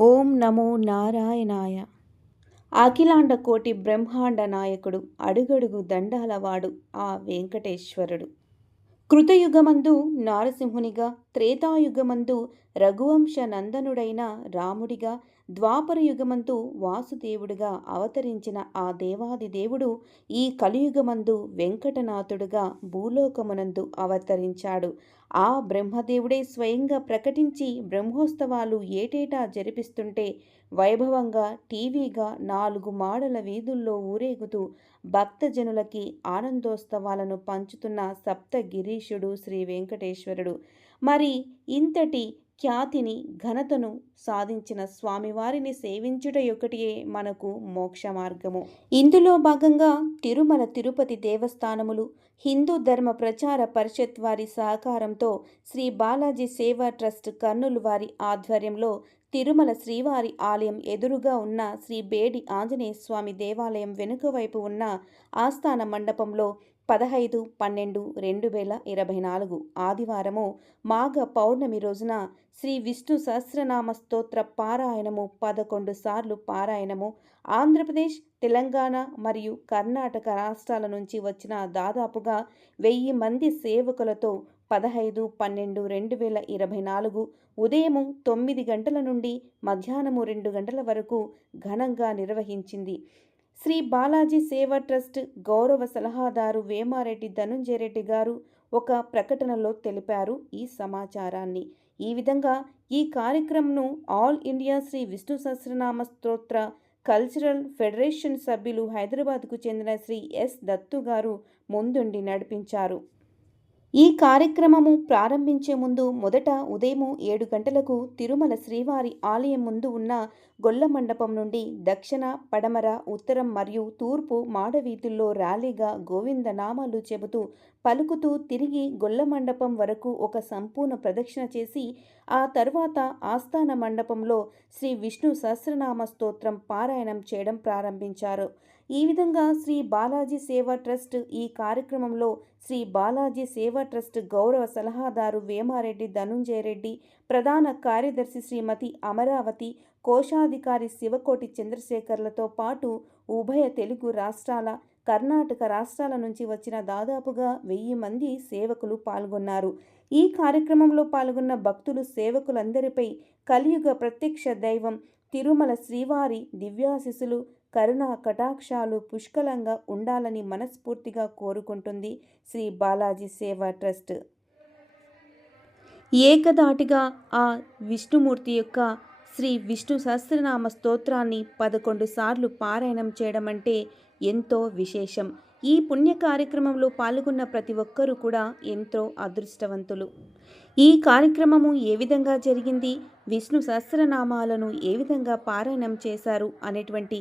ఓం నమో నారాయణాయ. అఖిలాండ కోటి బ్రహ్మాండ నాయకుడు అడుగడుగు దండాలవాడు ఆ వెంకటేశ్వరుడు. కృతయుగమందు నారసింహునిగా త్రేతాయుగమందు రఘువంశ నందనుడైన రాముడిగా ద్వాపర యుగమందు వాసుదేవుడిగా అవతరించిన ఆ దేవాది దేవుడు ఈ కలియుగమందు వెంకటనాథుడుగా భూలోకమునందు అవతరించాడు. ఆ బ్రహ్మదేవుడే స్వయంగా ప్రకటించి బ్రహ్మోత్సవాలు ఏటేటా జరిపిస్తుంటే వైభవంగా టీవీగా నాలుగు మాడల వీధుల్లో ఊరేగుతూ భక్తజనులకి ఆనందోత్సవాలను పంచుతున్న సప్త గిరీషుడు శ్రీ వెంకటేశ్వరుడు. మరి ఇంతటి ఖ్యాతిని ఘనతను సాధించిన స్వామివారిని సేవించుట ఒకటియే మనకు మోక్ష మార్గము. ఇందులో భాగంగా తిరుమల తిరుపతి దేవస్థానములు హిందూ ధర్మ ప్రచార పరిషత్ వారి సహకారంతో శ్రీ బాలాజీ సేవా ట్రస్ట్ కర్నూలు వారి ఆధ్వర్యంలో తిరుమల శ్రీవారి ఆలయం ఎదురుగా ఉన్న శ్రీ బేడి ఆంజనేయ స్వామి దేవాలయం వెనుక వైపు ఉన్న ఆస్థాన మండపంలో పదహైదు పన్నెండు రెండు వేల ఇరవై నాలుగు ఆదివారము మాఘ పౌర్ణమి రోజున శ్రీ విష్ణు సహస్రనామ స్తోత్ర పారాయణము పదకొండు సార్లు పారాయణము ఆంధ్రప్రదేశ్ తెలంగాణ మరియు కర్ణాటక రాష్ట్రాల నుంచి వచ్చిన దాదాపుగా వెయ్యి మంది సేవకులతో పదహైదు పన్నెండు రెండు వేల ఇరవై నాలుగు ఉదయము తొమ్మిది గంటల నుండి మధ్యాహ్నము రెండు గంటల వరకు ఘనంగా నిర్వహించింది. శ్రీ బాలాజీ సేవా ట్రస్ట్ గౌరవ సలహాదారు వేమారెడ్డి ధనుంజయ రెడ్డి గారు ఒక ప్రకటనలో తెలిపారు ఈ సమాచారాన్ని. ఈ విధంగా ఈ కార్యక్రమంను all India Shri Vishnu Sahasranama Stotra cultural federation సభ్యులు హైదరాబాద్కు చెందిన శ్రీ ఎస్ దత్తు గారు ముందుండి నడిపించారు. ఈ కార్యక్రమము ప్రారంభించే ముందు మొదట ఉదయం ఏడు గంటలకు తిరుమల శ్రీవారి ఆలయం ముందు ఉన్న గొల్ల మండపం నుండి దక్షిణ పడమర ఉత్తరం మరియు తూర్పు మాడవీధుల్లో ర్యాలీగా గోవింద నామాలు చెబుతూ పలుకుతూ తిరిగి గొల్ల మండపం వరకు ఒక సంపూర్ణ ప్రదక్షిణ చేసి ఆ తర్వాత ఆస్థాన మండపంలో శ్రీ విష్ణు సహస్రనామ స్తోత్రం పారాయణం చేయడం ప్రారంభించారు. ఈ విధంగా శ్రీ బాలాజీ సేవా ట్రస్ట్ ఈ కార్యక్రమంలో శ్రీ బాలాజీ సేవా ట్రస్ట్ గౌరవ సలహాదారు వేమారెడ్డి ధనుంజయ రెడ్డి ప్రధాన కార్యదర్శి శ్రీమతి అమరావతి కోశాధికారి శివకోటి చంద్రశేఖర్లతో పాటు ఉభయ తెలుగు రాష్ట్రాల కర్ణాటక రాష్ట్రాల నుంచి వచ్చిన దాదాపుగా వెయ్యి మంది సేవకులు పాల్గొన్నారు. ఈ కార్యక్రమంలో పాల్గొన్న భక్తులు సేవకులందరిపై కలియుగ ప్రత్యక్ష దైవం తిరుమల శ్రీవారి దివ్యాశిసులు కరుణ కటాక్షాలు పుష్కలంగా ఉండాలని మనస్ఫూర్తిగా కోరుకుంటుంది శ్రీ బాలాజీ సేవా ట్రస్ట్. ఏకదాటిగా ఆ విష్ణుమూర్తి యొక్క శ్రీ విష్ణు సహస్రనామ స్తోత్రాన్ని పదకొండు సార్లు పారాయణం చేయడం అంటే ఎంతో విశేషం. ఈ పుణ్య కార్యక్రమంలో పాల్గొన్న ప్రతి ఒక్కరూ కూడా ఎంతో అదృష్టవంతులు. ఈ కార్యక్రమము ఏ విధంగా జరిగింది? విష్ణు సహస్రనామాలను ఏ విధంగా పారాయణం చేశారు? అనేటువంటి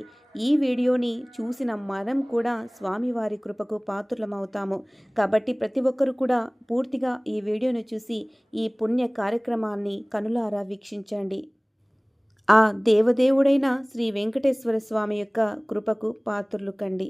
ఈ వీడియోని చూసిన మనం కూడా స్వామివారి కృపకు పాత్రులమవుతాము. కాబట్టి ప్రతి ఒక్కరు కూడా పూర్తిగా ఈ వీడియోను చూసి ఈ పుణ్య కార్యక్రమాన్ని కనులారా వీక్షించండి. ఆ దేవదేవుడైన శ్రీ వెంకటేశ్వర స్వామి యొక్క కృపకు పాత్రులు కండి.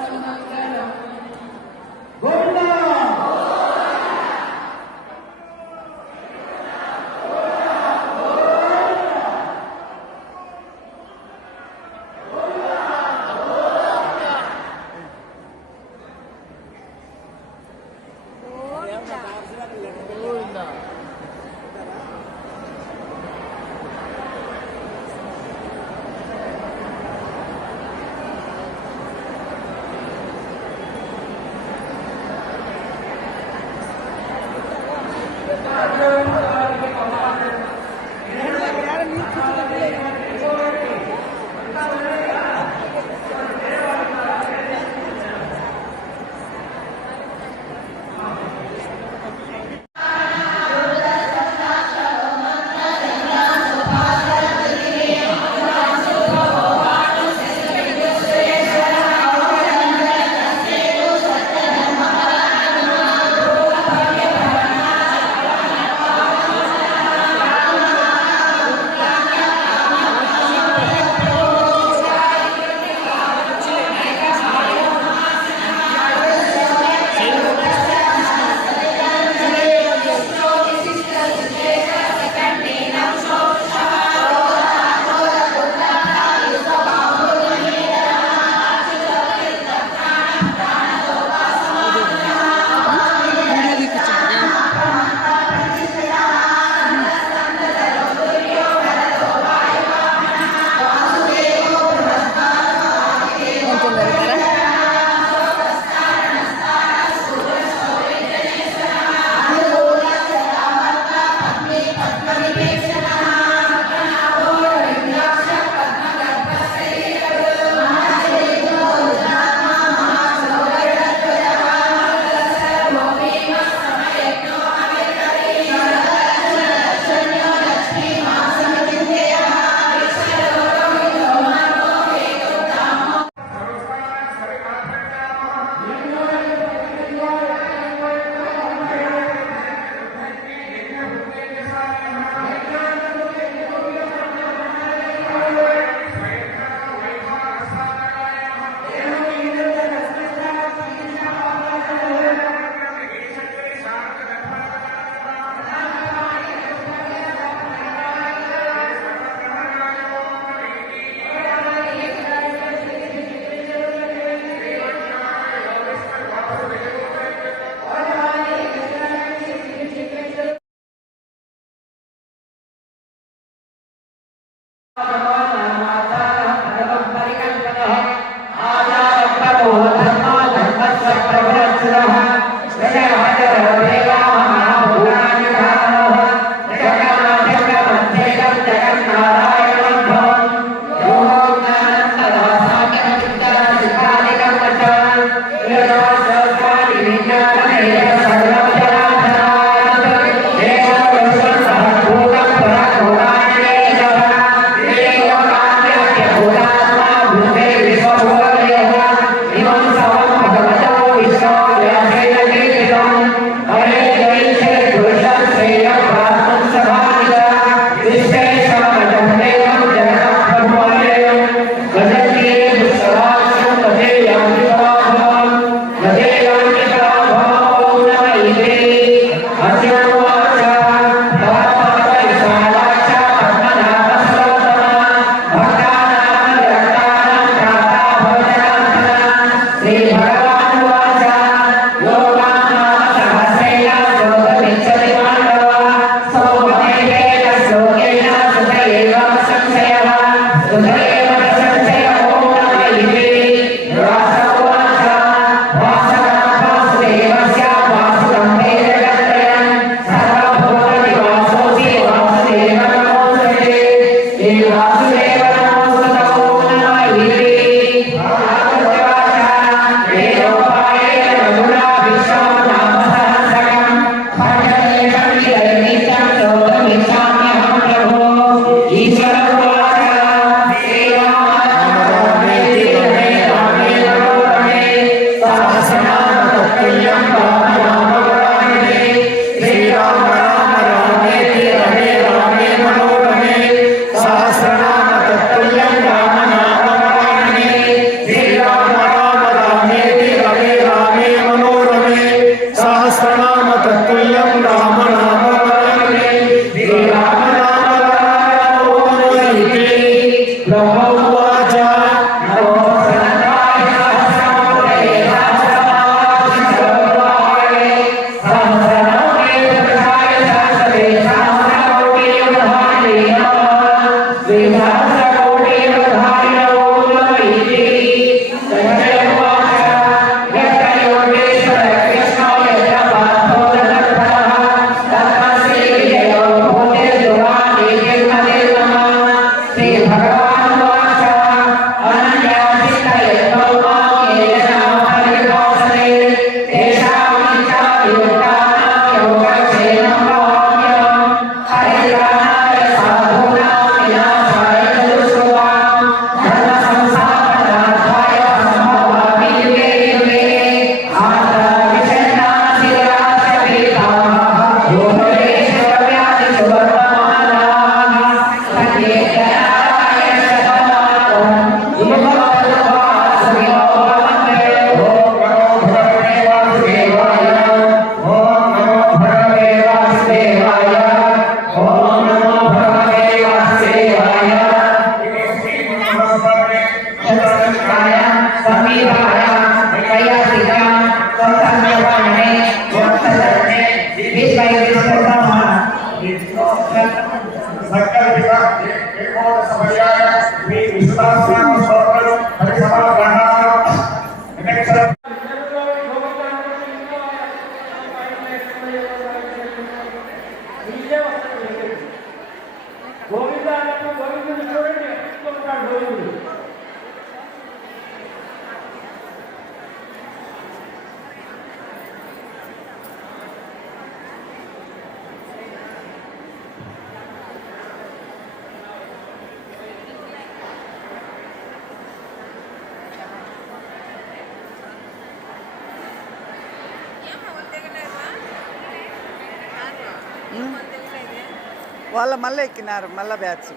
వాళ్ళ మళ్ళీ ఎక్కినారు మళ్ళా బ్యాచ్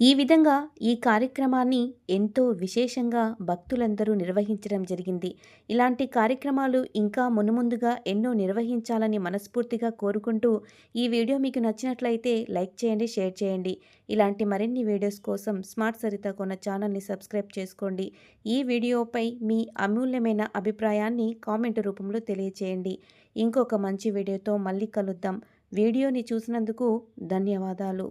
ఈ విధంగా ఈ కార్యక్రమాన్ని ఎంతో విశేషంగా భక్తులందరూ నిర్వహించడం జరిగింది. ఇలాంటి కార్యక్రమాలు ఇంకా మునుముందుగా ఎన్నో నిర్వహించాలని మనస్ఫూర్తిగా కోరుకుంటూ ఈ వీడియో మీకు నచ్చినట్లయితే లైక్ చేయండి షేర్ చేయండి. ఇలాంటి మరిన్ని వీడియోస్ కోసం స్మార్ట్ సరిత కొన్న ఛానల్ని సబ్స్క్రైబ్ చేసుకోండి. ఈ వీడియోపై మీ అమూల్యమైన అభిప్రాయాన్ని కామెంట్ రూపంలో తెలియచేయండి. ఇంకొక మంచి వీడియోతో మళ్ళీ కలుద్దాం. వీడియోని చూసినందుకు ధన్యవాదాలు.